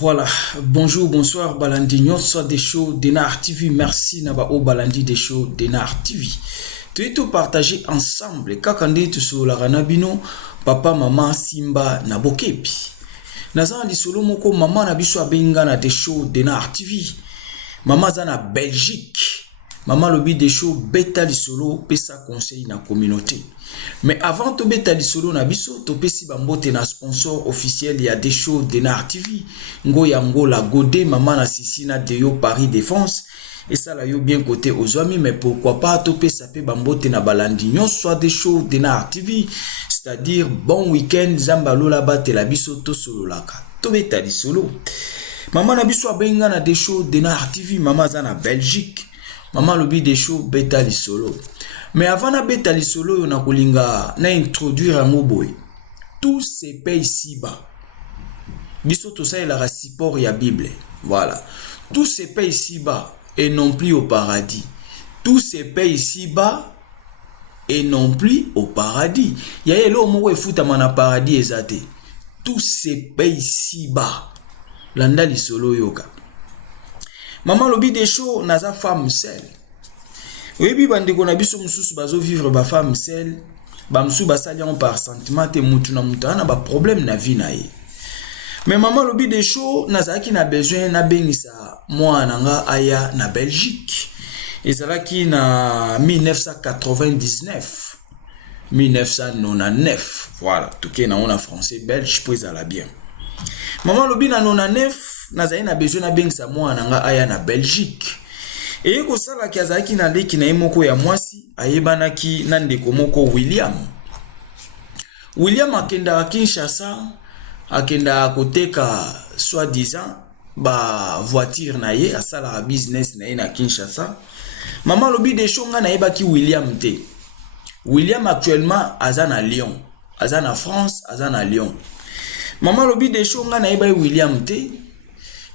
Voilà, bonjour, bonsoir, Balandi, soit des shows d'Enar TV, merci Naba O Balandi des shows d'Enar TV. Tu es tout partagé ensemble, kakandi tu sur la ranabino, papa, maman, Simba, Nabokepi. Nazan di solo moko maman na biso abenga na des shows d'Enar TV. Maman zana Belgique. Maman lobi des shows beta li solo pesa conseil na communauté. Mais avant to beta li solo na biso to pesi bambote na sponsor officiel ya des shows d'Enar TV. Ngo ya Ngola Godé maman na Sisina Deyo Paris Défense. Et ça là yo bien côté aux amis, mais pourquoi pas to pesa pe bambote na balandi soit des shows d'Enar TV. C'est-à-dire bon week-end zambalo la bate la biso to solo laka. To beta li solo. Maman na biso abenga na des shows d'Enar TV, maman zana Belgique. Maman lobi des shows beta li solo. Mais avant na beta li solo yo na kolinga na introduire un boy. Tout se paye ici-bas. Biso to ça la support ya Bible. Voilà. Tout se paye ici-bas et non plus au paradis. Tout se paye ici-bas et non plus au paradis. Ya yelo moko efuta mana paradis ezate. Tout se paye ici-bas. Landa li solo yoka. Maman lobi des shows naza femme seule. Oui, bandeko na biso mususu bazo vivre ba femme seule, ba musu basali en par sentiment te mutu na mutu na ba problème na vie na ye. Mais maman lobi des shows nazaki na besoin na bengisa mwana nga aya na Belgique. Ezalaki na 1999. 1999. Voilà, tout que na on a français belge pour ezala bien. Maman lobi na 99 nazali na besoin na bengisa mwana nga aya na Belgique. Et ko sala ki azaki na leki na moko ya mwasi ayebanaki na ndeko moko William. William akenda Kinshasa, akenda koteka soi-disant ba voiture na ye, asala business na ye na Kinshasa. Maman lobi de shonga na yebaki William te. William actuellement aza na Lyon, aza na France, aza na Lyon. Maman lobi de shonga na yebaki William te.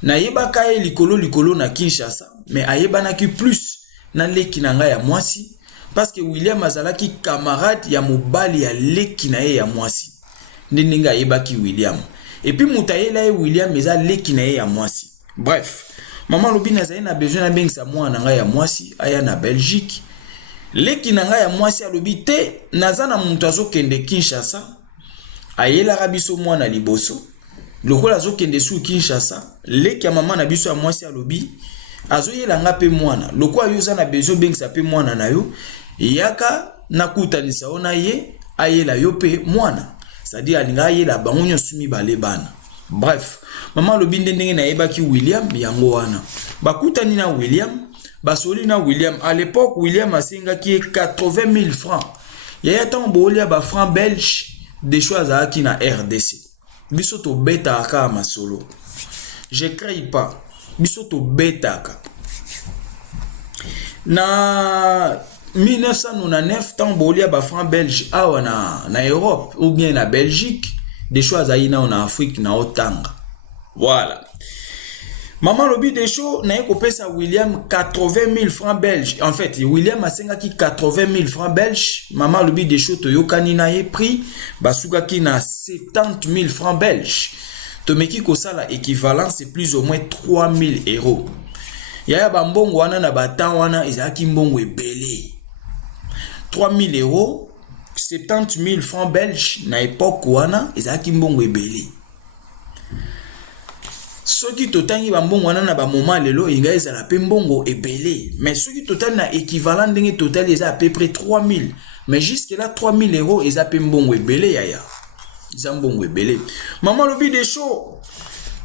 Na yebaka ye likolo na Kinshasa, mais ayebanaki plus na leki na nga ya mwasi parce que William azalaki camarade ya mobali ya leki na ye ya mwasi. Ndinga ayebaki William. Et puis mutayela ye William eza leki na ye ya mwasi. Bref, maman lobi nazali na besoin na bengisa mwana nga ya mwasi aya na Belgique. Leki na nga ya mwasi alobi te naza na muntu azokende Kinshasa. Ayela biso mwana liboso. Lokola azokende su Kinshasa, leki ya mama na biso ya mwasi alobi azoyela nga pe mwana. Lokola yoza na besoin bengisa pe mwana na yo, yaka nakutanisa ona ye ayela yo pe mwana. C'est-à-dire alinga ayela bango nyonso mibale bana. Bref, mama alobi ndenge na yebaki William yango wana. Bakutani na William, basoli na William. À l'époque William asengaki 80 000 francs. Yaya tango bolia ba francs belges des choses aki na RDC. Biso to beta aka masolo. Je crie pas. Biso to beta aka. Na 1999 tant bolia ba franc belge awa na Europe ou bien na Belgique, des choses aina en Afrique na otanga. Voilà. Maman lobi des choses na yeko pesa William 80 000 francs belges. En fait, William a sengaki 80 000 francs belges. Maman lobi des choses to yokani na ye prix basuka ki na 70 000 francs belges. To meki ko sala équivalent c'est plus ou moins 3 000 euros. Yaya bambongo wana na batan wana ezaki mbongo ebele. 3 000 euros, 70 000 francs belges na époque wana ezaki mbongo ebele. Soki totangi bambongo wana na ba moment lelo inga ezala pe mbongo ebele, mais soki total na équivalent ndenge total eza à peu près 3 000, mais jusque là 3 000 euros eza pe mbongo ebele yaya. Eza mbongo ebele. Maman lobi des shows.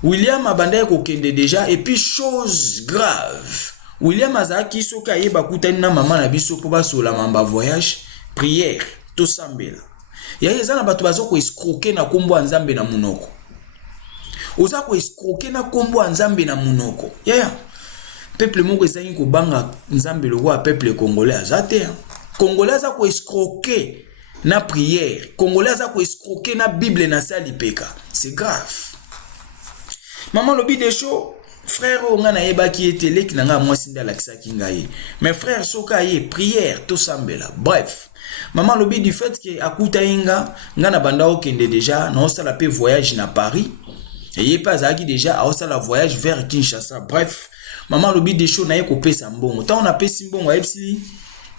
William abandaya kokende déjà et puis chose grave. William azaki soka yeba kutani na maman na biso po ba sola mamba voyage, prière, to sambela. yaya eza na bato bazo ko escroquer na kombo nzambe na munoko. Oza ko escroquer na kombo nzambe na munoko. Yaya peuple moko ezali ko banga nzambe lokwa peuple congolais azate. Congolais aza ko escroquer na prière. Congolais aza ko escroquer na Bible na sali peka. C'est grave. Maman lobi de show frère on a yeba qui était lek nanga mwasi nda lakisa kingaye. Mais frère soka ye prière to sambela. Bref, maman lobi du fait que akuta inga ngana banda okende déjà na osala pe voyage na Paris et yé pas aki déjà a osala voyage vers Kinshasa. Bref, maman lobi de show na ye ko pesa mbongo. Ta on a pesi mbongo epsi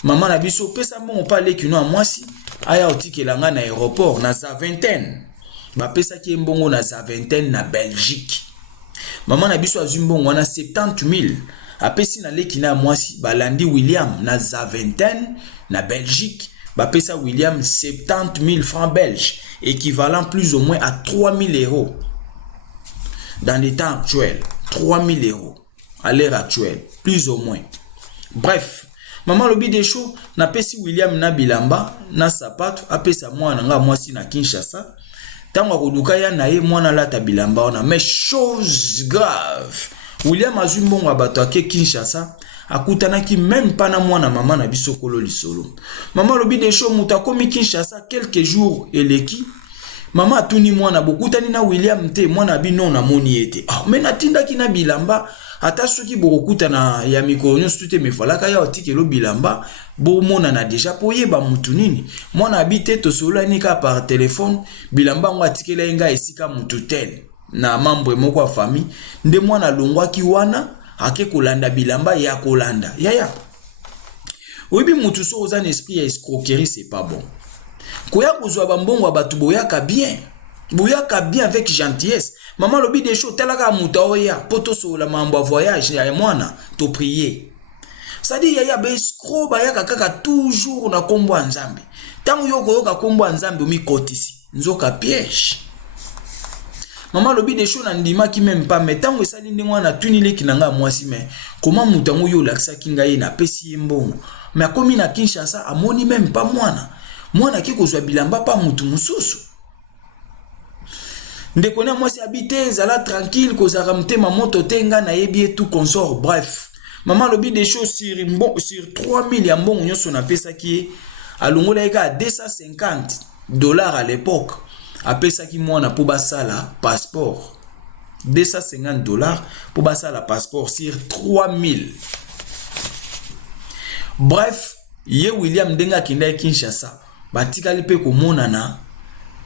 maman na biso pesa mbongo pa leki no mwasi aya otikela nga na aéroport na za vingtaine. Ba pesa ki mbongo na za vingtaine na Belgique. Maman na biso azumbongo wana 70,000 apesi na leki na mwasi balandi William na za vingtaine na Belgique bapesa William 70,000 francs belges équivalent plus ou moins à 3,000 euros dans les temps actuels. 3,000 euros à l'heure actuelle plus ou moins. Bref, maman lobi de show na pesi William na bilamba na sapato apesa mwana nga mwasi na Kinshasa. Tango akoduka ya na ye mwana lata bilamba ona. Mais chose grave, William azumbongo abato ake Kinshasa akutanaki même pas na mwana mama na biso kolo lisolo. Mama lobi de show muta komi Kinshasa quelques jours eleki. Mama atuni mwana bokutani na William te mwana bino na moni ete. Ah mais natindaki na bilamba ata soki bokokuta na ya mikolo nyonso te mefalaka ya otikelo bilamba bomona na déjà poyeba mutu nini mwana habite to solani ka par téléphone bilamba ngo atikela inga esika mutu tel na membre moko wa famille nde mwana longwaki wana ake kolanda bilamba ya kolanda yaya oyebi mutu so oza na esprit ya escroquerie c'est pas bon koya kozwa bambongo ya bato boyaka bien avec gentillesse. Maman lobi de show talaka muta oya poto so la mambo voyage ya mwana to prier. Ça dit yaya be escroc ba yaka kaka toujours na kombo nzambe. Tangu yoko yoka kombo nzambe mi kotisi. Nzoka piège. Maman lobi de show na ndima ki même pas mais tangu esali ndingwa na tunile kinanga mwasi mais comment muta ngoyo laksa kinga ye na pesi mbongo. Mais akomi na Kinshasa amoni même pas mwana ki kozwa bilamba pa mutu mususu. Ndekona mwasi habite zala tranquille kozaka mtema moto tenga na yebi tout consort. Bref, maman lobi des choses sur 3,000 ya mbongo nyonso na pesa ki alongola eka $250 à l'époque. Apesa ki mwana po basala passeport. $250 po basala passeport sur 3,000. Bref, ye William denga kinda Kinshasa. Batikali pe komonana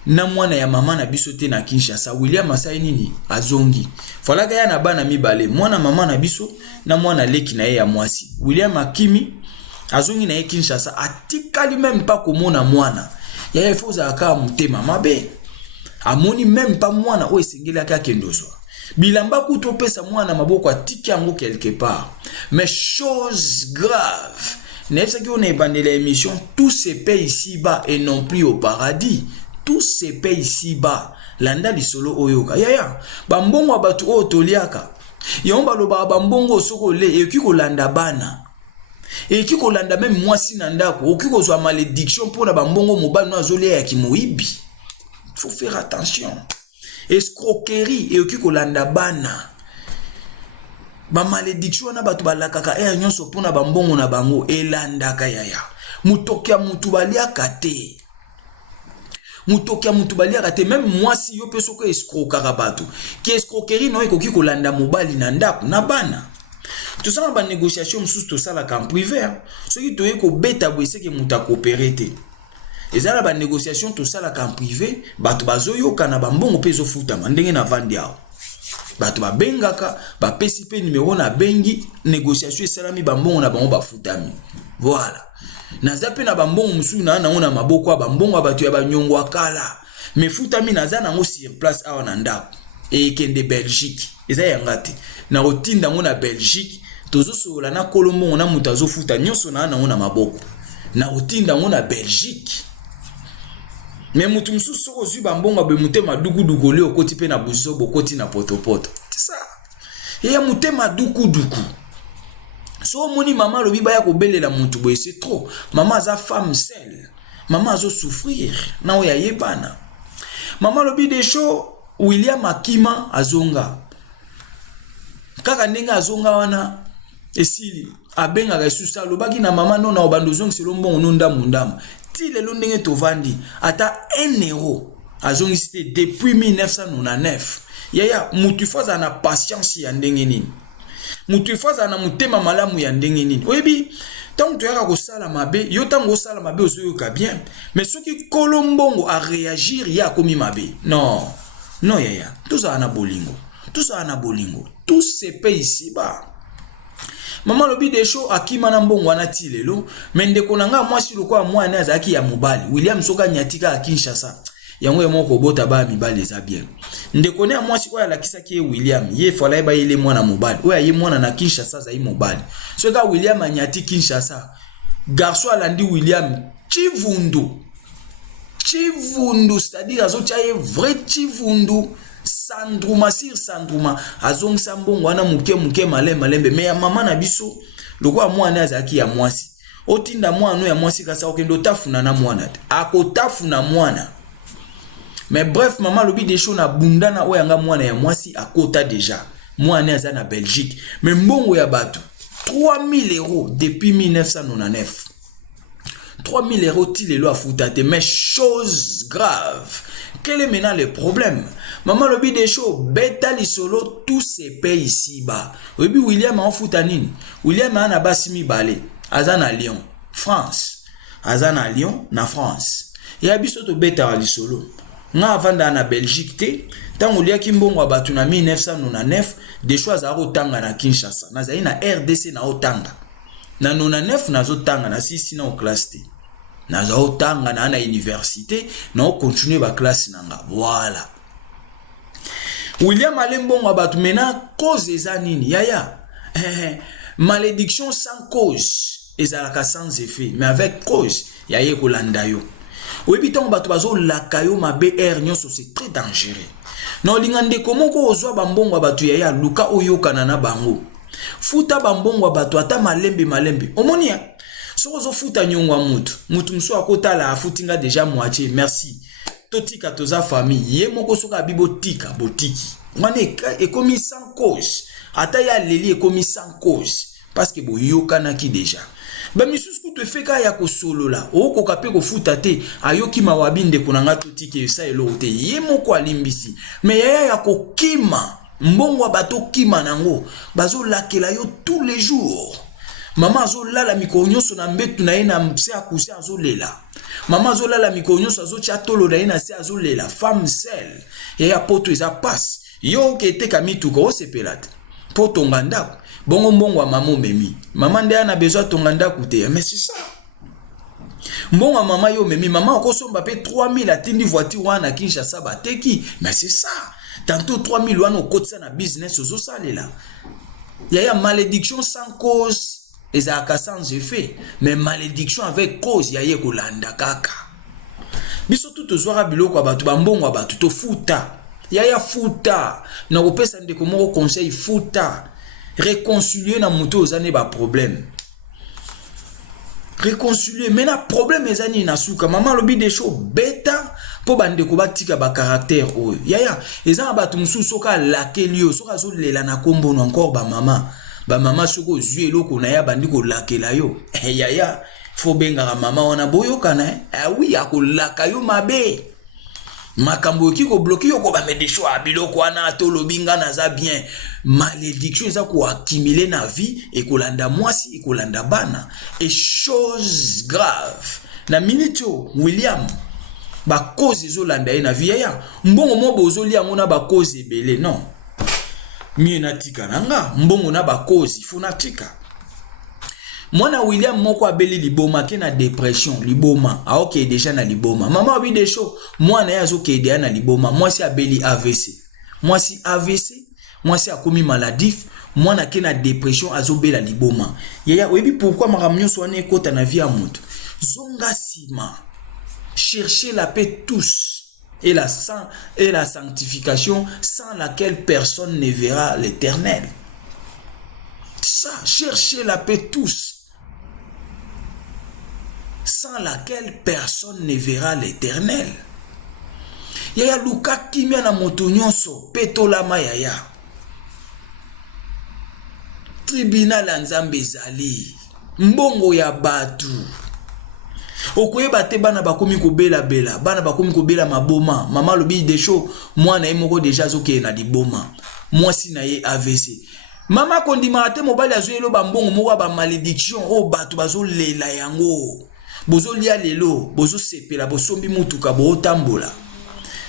na mwana ya mama na biso te na Kinshasa. William asai nini azongi falaka ya na bana mibale mwana mama na biso na mwana leki na ye ya mwasi. William akimi azongi na ye Kinshasa atikali même pas komona mwana ya efoza aka mutema mabe amoni même pas mwana o esengeli aka kendozwa bilamba kuto pesa mwana maboko atiki yango quelque part. Mais chose grave, n'est-ce que on est bandé l'émission tout se paye ici-bas et non plus au paradis. Tout se paye ici-bas. Landa lisolo oyoka. Yaya. Bambongo abatu o toliaka. Yomba loba bambongo soko le. Ekiko landa bana. Ekiko landa même mwasi nandako. Okiko zwa malédiction pour la bambongo mobile no azole ya kimoibi. Faut faire attention. Escroquerie. Ekiko landa bana. Ba malédiction na batu balakaka. Nyonso pona bambongo na bango. Elandaka yaya. Mutokia mutubaliaka te. Mutokia mutubalia te même mwasi yo peso ko escroquera bato ki escroquerie no ekoki kolanda mobali na ndako na bana. Tosala ba négociation msusu tosala ka privé soki toye ko beta bwese ke muta coopérer te ezala ba négociation tosala ka privé bato bazoyoka na bambongo pezo futa ndenge na vandi ao bato babengaka ba pesi pe numéro na bengi négociation esalami bambongo na bango bafutami. Voilà. Nazape na bambongo musu na ona maboko ya bambongo abatu ya banyongo akala me futami naza nango sur place awa na ndako ekende Belgique eza yangate na otinda ngo na Belgique tozosola na kolombo na mutu azofuta nyonso na ona maboko na otinda ngo na Belgique. Me mutu musu soko zwi bambongo be mutema duku le okoti pe na buzobo okoti na potopoto ça ya mutema duku. So moni mama lobi baya ko belela mutu boye c'est trop. Mama za femme seule. Maman azo souffrir. Na oya yebana. Maman lobi de show. William Akima azonga. Kaka ndenga azonga wana. Esili. Abenga resusa. Lobaki na maman non na obandozong selombo ononda mundam. Ti le londenge tovandi. Ata 1 euro. Azongi cité depuis 1999. Yaya, mutu faza na patience ya ndenge nini. Mutu faza na mutema malamu ya ndenge nini. Oyebi, tant tu yaka ko sala mabe, yo tango sala mabe ozoyoka bien. Mais soki kolombongo a réagir ya komi mabe. Non. Non yaya, tout ça ana bolingo. Tout ça ana bolingo. Tout se paye ici-bas. Maman lobi de show akima na mbongo wana tilelo, mais ndeko nanga mwasi lokwa mwana azaki ya mobali. William Soka nyatika a Kinshasa. Yango moko bota ba mibali eza bien. Ndeko ne mwasi oya lakisaki William, ye fola eba ile mwana mobali. Oya ye mwana na Kinshasa za mobali. Soka William anyati Kinshasa. Garçon alandi William Chivundu. Chivundu, c'est-à-dire azotia ye vrai Chivundu. Sandruma sir Sandruma azong sambongo wana muke malembe me ya mama na biso lokwa mwana azaki ya mwasi otinda mwana ya mwasi kasa okendo tafuna na mwana akotafuna mwana. Mais bref mama lobi de show na bundana oyanga mwana ya mwasi akota déjà mwana aza na Belgique mais mbongo ya bato 3000 euros depuis 1999. 3000 euros tilelo a foutate mais chose grave. Quel est maintenant le problème? Maman lobi de show, beta li solo, tout se paye ici-bas. Obi William en foutanine. William en abasimi balé. Azan à Lyon, France. Azan à Lyon, na France. Et abiso to beta li solo. Nga avanda na Belgique te. Tant ulia kimbongo abatu na 1999, de choix a otanga na Kinshasa. Nazayi na RDC na otanga. Na 99 na zotanga na sisi na o classe te. Naza otanga na ana université na o continuer ba classe nanga. Voilà. William Alembongo abatu mena cause eza nini yaya. Malédiction sans cause ezalaka sans effet mais avec cause yaye kolanda yo. Oyebi tongo bato bazo lakayo mabe air nyonso c'est très dangereux. Na lingande komoko ozwa bambongo abatu yaya luka oyokana na bango. Futa bambongo abatu ata malembe. Omonia soko zo futa nyongwa mutu mso akotala afutinga déjà moitié merci. Totika toza famille ye moko soka bibo tika botiki. Mane ekomi sans cause. Ata ya leli ekomi sans cause parce que boyokana ki déjà. Ba misusu kutu feka ya ko solo la. Oko kape ko futa te ayoki mawabinde kunanga totiki sa elo te ye moko alimbisi. Mais ya ko kima mbongo bato kima nango bazo lakela yo tous les jours. Mama azo lala mikonyoso na mbetu na ye na mse akuse azo lela. Mama azo lala mikonyoso azo chatolo na ye na se azo lela. Femme seule. Et ya poto eza passe. Yo kete kamituka o sepelate. Poto nganda. Bongo mbongo wa mama memi. Mama nde ana besoin tonganda kute. Mais c'est ça. Mbongo wa mama yo memi. Mama okosomba pe 3000 atindi voiture wana Kinshasa bateki. Mais c'est ça. Tantôt 3000 wana okotisa na business ozo salela. Yaya malédiction sans cause. Ezaka sans effet, mais malédiction avec cause yaye kolanda kaka. Biso tout ozwara biloko abatu bambongo abatu to futa. Yaya futa. Na kopesa ndeko moko conseil futa. Réconcilier na muto ozane ba problème. Réconcilier mais na problème ezani na suka maman lobi de show beta po bandeko batika ba caractère oyo. Yaya ezana batu mususu soka lakelio soka zo lela na kombo encore ba mama. Ba mama soko zui eloko na ya bandi ko lakela yo. Yaya fo benga mama wana boyo kana oui akolaka yo mabe. Makambo ki ko bloquer yo ko ba medesho abiloko wana to lobinga na za bien. Malédiction eza ko accumuler na vie et kolanda mwasi et kolanda bana et chose grave. Na minito William ba cause ezolanda na vie ya mbongo mo bozoli yango na ba cause ebele non. Mie natika nanga mbongo na ba cause funatika. Mwana William moko abeli liboma ke na dépression liboma aoke déjà na liboma. Mama obi de show mwana yazo ke dia na liboma mwasi abeli AVC. Mwasi AVC, mwasi akomi maladif, mwana ke na dépression azobela liboma. Yaya oyebi pourquoi makamnyo so ane kota na vie ya mutu. Zonga sima. Cherchez la paix tous. Et la sanctification sans laquelle personne ne verra l'Éternel. Ça, cherchez la paix tous. sans laquelle personne ne verra l'Éternel. Yaya luka kimia na moto nyonso petolama yaya. Tribunal ya Nzambe ezali. Mbongo ya batu. Okoyeba te bana bakomi kobela bela, bana bakomi kobela maboma. Mama lobi de show, mwana ye moko deja zoke na liboma. Mwasi na ye AVC. Mama kondima te mobali azoyelo ba mbongo moko ba malédiction o batu bazo lela yango. Bozo lia lelo, bozo sepela, bosombi mutuka bo tambola.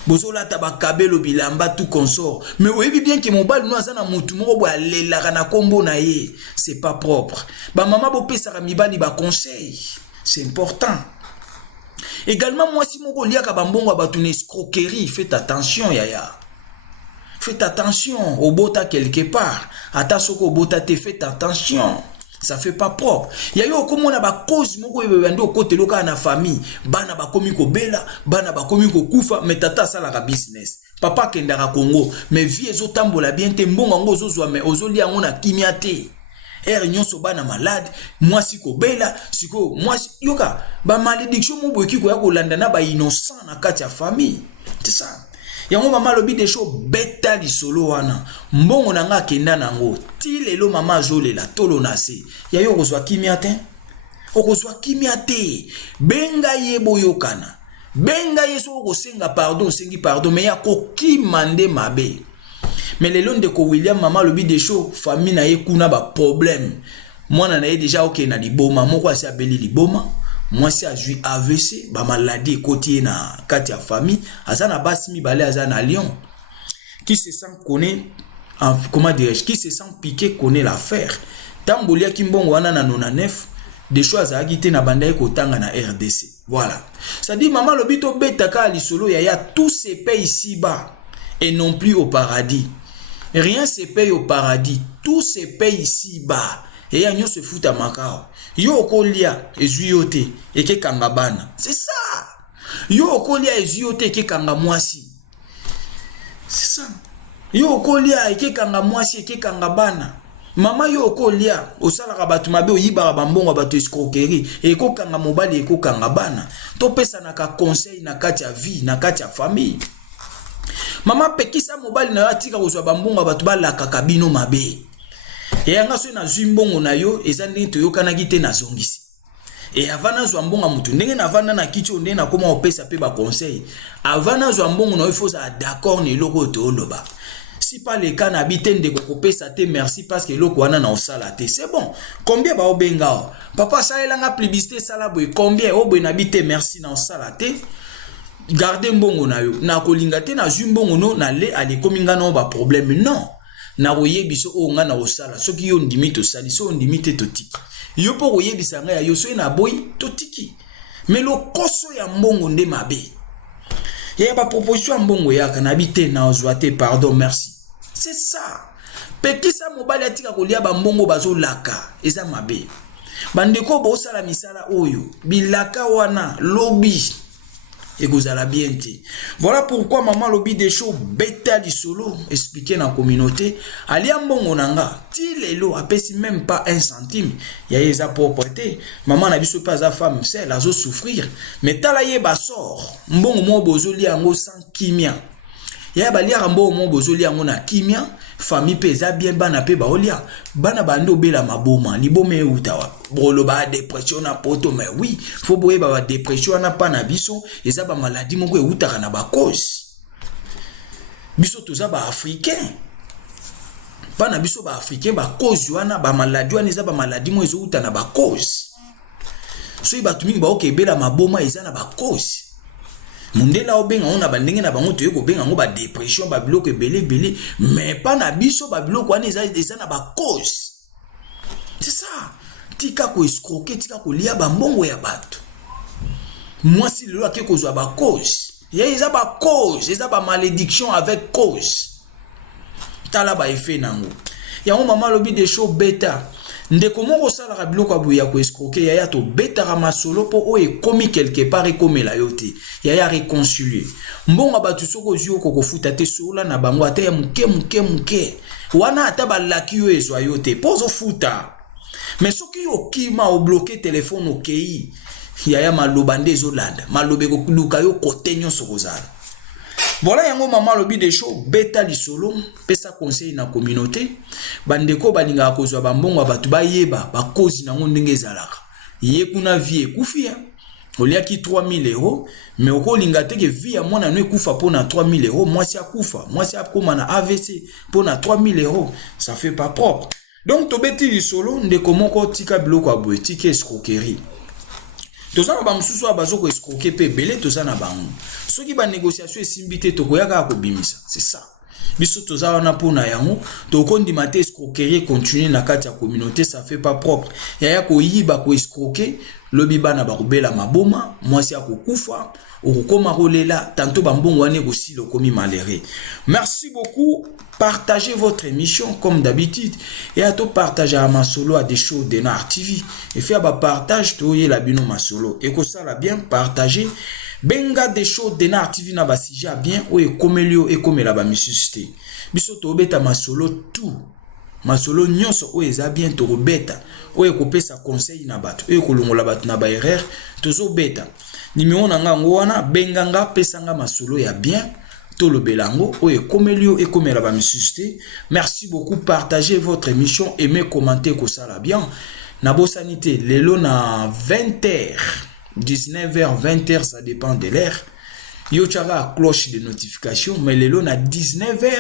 Bozo lata ba kabelo bilamba tout consort. Mais oyebi bien que mobali no azana mutu moko bo lela na kombo na ye, c'est pas propre. Ba mama bo pesa mibali ba conseil. C'est important. Également, moi, si mon liaka bambongo abatune escroquerie, faites attention, yaya. Faites attention au bota quelque part. Attention au bota te faites attention. Ça fait pas propre. Yayo comme on a ba cause moko ebendo côté loka na famille. Bana ba komi ko bela, bana ba komi ko kufa, mais tata sala ka business. Papa kendara Congo, mais vie ezo tambola bien te mbongo ngo zozwa mais ozoli yango na kimia te. Nyonso soba na malade, moi si ko bela, siko moi yoka ba malédiction mo boki ko ya ko landa na ba innocent na kati ya famille. C'est ça. Yango mama lobi de show beta li solo wana. Mbongo na nga kenda nango. Ti lelo mama zolela tolo na se. Ya yo kozwa kimia te. Okozwa kimia te. Benga ye boyokana. Benga ye so kosenga pardon, sengi pardon, mais ya ko kimande mabe. Mais le long de ko William mama lobi de show famille na ye kuna ba problème. Moi na ye déjà OK na liboma, moko asi abeli liboma. Moi si azui AVC, ba maladie côté na kati ya famille, azana basi mi balé azana Lyon. Qui se sent connaît comment dirais-je, qui se sent piqué connaît l'affaire. Tambolia kimbongo wana na 99 des choses à agiter na banda ko tanga na RDC. Voilà. Ça dit maman lobi to betaka li solo ya tout se paye ici bas et non plus au paradis. Rien se paye au paradis, tout se paye ici-bas. Et y a nyo se fout à Macao. Yo okolia ezuyote eke kangabana. C'est ça. Yo okolia ezuyote eke kangamwasi. C'est ça. Yo okolia eke kangamwasi eke kangabana. Mama yo okolia osala kabatu mabe oyiba bambongo batu escroquerie eko kanga mobali eko kangabana. To pesa na ka conseil na kati ya vie na kati ya famille. Mama pekisa mobali na yatika kozwa bambongo batu balaka kabino mabe. Yanga so na zimbongo na yo ezandi to yokana gite na zongisi. Et avana zwa mbongo mutu ndenge na vana na kicho ndenge na koma opesa pe ba conseil. Avana zwa mbongo na ifo za d'accord ne loko to loba. Si pas le cas n'habite de kopesa te merci parce que loko wana na osala te. C'est bon. Combien ba obenga? Papa ça elanga publicité sala boy combien obo n'habite merci na osala te. Gardez mbongo na yo na kolinga te na zumbongo no na le ale kominga no ba problème non na koyebiso o nga na osala soki yo ndimi to sali so ndimi te to tiki yo po koyebisa nga ya yo so na boy to tiki mais lo koso ya mbongo nde mabe ya ba proposition mbongo ya kana bite na ozwa te pardon merci c'est ça pekisa mobali atika kolia ba mbongo bazo laka eza mabe bandeko bo sala misala oyo bilaka wana lobby et vous allez bien dire. Voilà pourquoi maman lobby des shows bêta du solo expliqué dans la communauté. Alia mbongo nanga ti lelo apesi même pas 1 centime. Ya yeza propreté. Maman n'a biso pas sa femme, c'est la zo souffrir. Mais tala ye ba sort. Mbongo mo bozoli ango sans kimia. Ya ba lia mbongo mo bozoli ango na kimia. Famille pesa bien bana pe ba olia. Bana bando bela maboma. Libome utawa. Brolo ba dépression na poto mais oui, faut boye ba dépression na pa na biso, eza ba maladie moko eutaka na ba cause. Biso toza ba africain. Pa na biso ba africain ba cause wana ba maladie wana eza ba maladie mo ezouta na ba cause. So ba tumingi ba okebela maboma eza na ba cause. Mundela obenga ona bandenge na bango toyeko benga ngo ba dépression ba biloko ebele mais pa na biso ba biloko wana eza na ba cause. C'est ça. Tika ko escroquer, tika ko lia ba mbongo ya bato. Moi si le ake ko zwa ba cause. Ya eza ba cause, eza ba malédiction avec cause. Tala ba effet nango. Ya ngo mama lobi de show beta. Ndeko moko sala ka biloko abuya ko escroquer ya to beta ra masolo po o e komi quelque part e komela yote. Ya réconcilier. Mbongo batu soko zio ko futa te sola na bango ata ya muke. Wana ata ba laki yo ezwa yote. Pozo futa. Mais ce qui est au kima au bloqué téléphone au kei yaya maloba nde ezolanda malobe koluka yo kote nyonso kozala. Voilà yango mama lobi des shows beta lisolo pesa conseil na communauté bandeko balinga kozwa bambongo batu bayeba bakozi nango ndenge ezalaka ye kuna vie ekufia oliaki 3000 euros mais okolinga te ke vie ya mwana no ekufa pona 3000 euros mwasi akufa mwasi akoma na AVC pona 3000 euros ça fait pas propre. Donc tobeti lisolo ndeko moko tika biloko aboye tika escroquerie tozana ba mususu abazoko escroquer pe belé tozana bango soki ba négociation esimbi te tokoyaka kobimisa c'est ça biso tozana na pona yango tokondi mate escroquerie continuer na kati ya communauté ça fait pas propre yaya ko yiba ko escroquer lobi bana ba kobela maboma mwasi akokufa okokoma kolela tantôt bambongo wane kosi lokomi malheureux. Merci beaucoup. Partagez votre émission comme d'habitude et à tout partager à Masolo à des shows de Nar TV et faire un partage tout y la bino Masolo et que ça la bien partager benga des shows de Nar TV na basija bien ou et comme lio et comme la ba misusité biso to beta Masolo tout Masolo nyonso o eza bien to beta o e kopesa conseil na bato e kolongola bato na ba erreur tozo beta numéro na nga wana benganga pesanga Masolo ya bien Tolo Belango, oye Komelio et Komela Bamisusté. Merci beaucoup. Partagez votre émission, aimez, commentez que ça la bien. Nabo Sanité, lelo na 20h, 19h, 20h, ça dépend de l'heure. Yo tchara cloche de notification, mais lelo na 19h,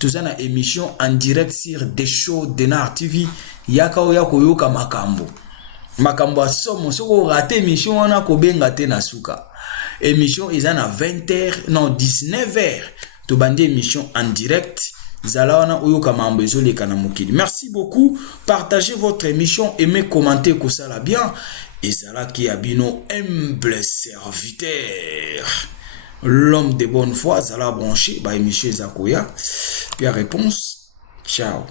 tout ça na émission en direct sur des shows de Nar TV. Yaka oya koyoka makambo. Makambo asomo, soko rate émission wana kobenga te na suka. Émission est à 20h, non 19h. Tu bande émission en direct. Merci beaucoup. Partagez votre émission, aimez, commentez que ça la bien. Et ça là qui a bino humble serviteur. L'homme de bonne foi, ça l'a branché. Bah émission Zakoya. Puis réponse. Ciao.